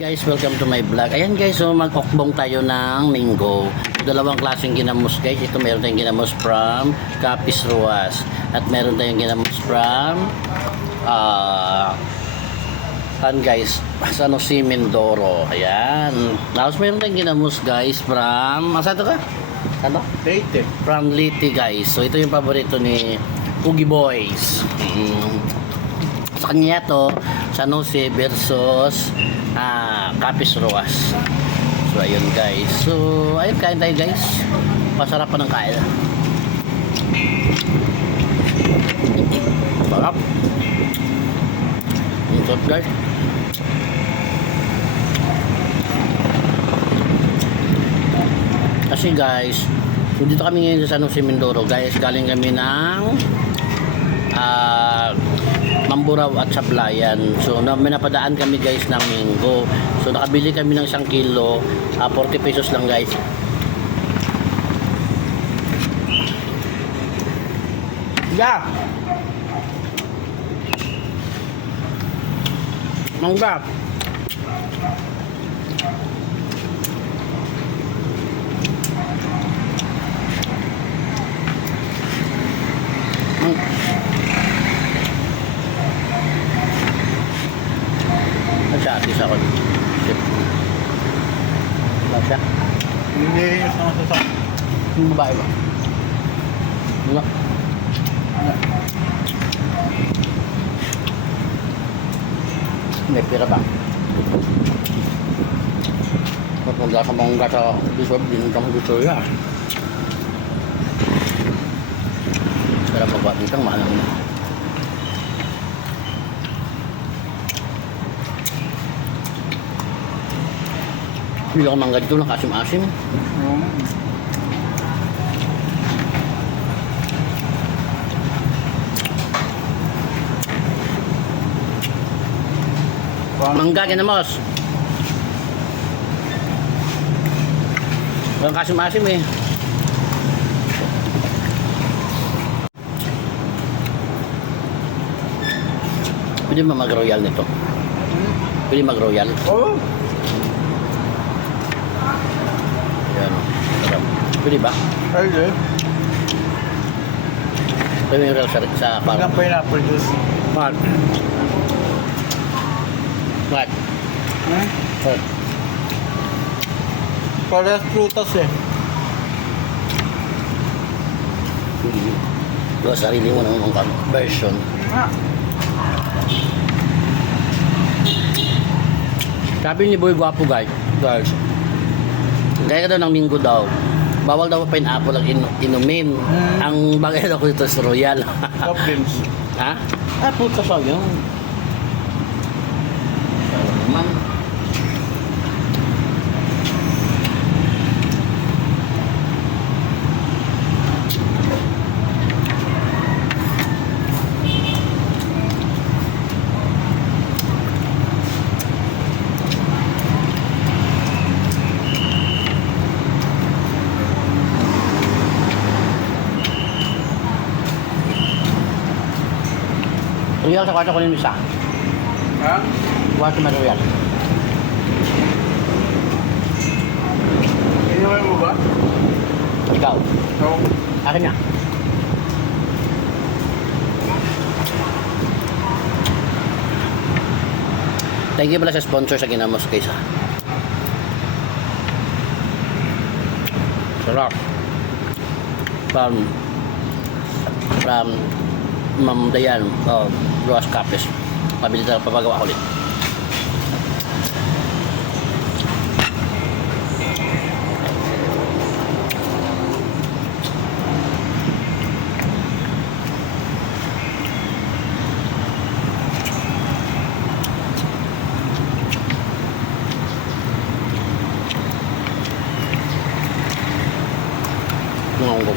Guys, welcome to my vlog. Ayan guys, so mag-okbong tayo ng minggo. Dalawang klaseng ginamos guys. Ito meron tayong ginamos from Capiz Ruas. At meron tayong ginamos from guys, San Jose Mindoro. Ayan. Tapos meron tayong ginamos guys from, saan to ka? Ano? Leyte. From Leyte guys. So ito yung paborito ni Oogie Boys. Sa kanya to, San Jose versus Capiz Ruas. So ayun guys. So ayun, kain tayo guys. Masarap pa ng kain. Sarap. Ang sarap guys. Kasi guys, dito kami ngayon sa San Jose Mindoro guys. Galing kami ng Mamburao at Sablayan. So may napadaan kami guys ng minggo. So nakabili kami ng 1 kilo, 40 pesos lang guys. Yeah. Mangga. Nagsatis ako. Wala siya. Hindi yung sasasak. Yung babae ba? Wala. May pira ba? Pagpunta ka mong gata biswab, dinutang dito ya. Pero pagbuhat dito, mahal mo. Hindi ako mangga dito, nakasim-asim. Mangga, kinamos. Walang kasim-asim eh. Pwede ba mag-royal nito? Pwede mag-royal? Oo. Yan. Sarap. Pwede ba? Pwede. Pwede yung royal sa parang. Hanggang pineapple juice. What? What? What? Parehas prutas eh. Diba sarili mo ng version. Sabi ni Boy Guapo guys, kaya ka daw ng minggo daw, bawal daw pineapple ang inumin. Ang bagay daw ko dito sa royal. Soft drinks. Ha? Puta sa yun. Naman. Royal sa kwarto ko ng isa. Ha? Kwarto na royal. Inumin mo ba? Ikaw. Oo. Akin na. Thank you pala sa sponsor sa ginamos guys ha. Sarap. From Ma'am Dayan, Ruas Capiz. Pabili tayo, papagawa ko ulit. Ngonggo.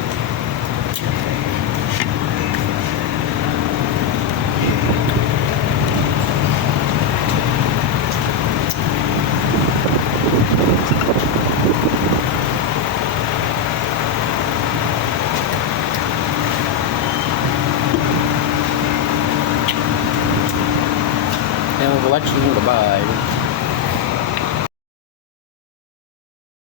Thank you for watching. Bye-bye.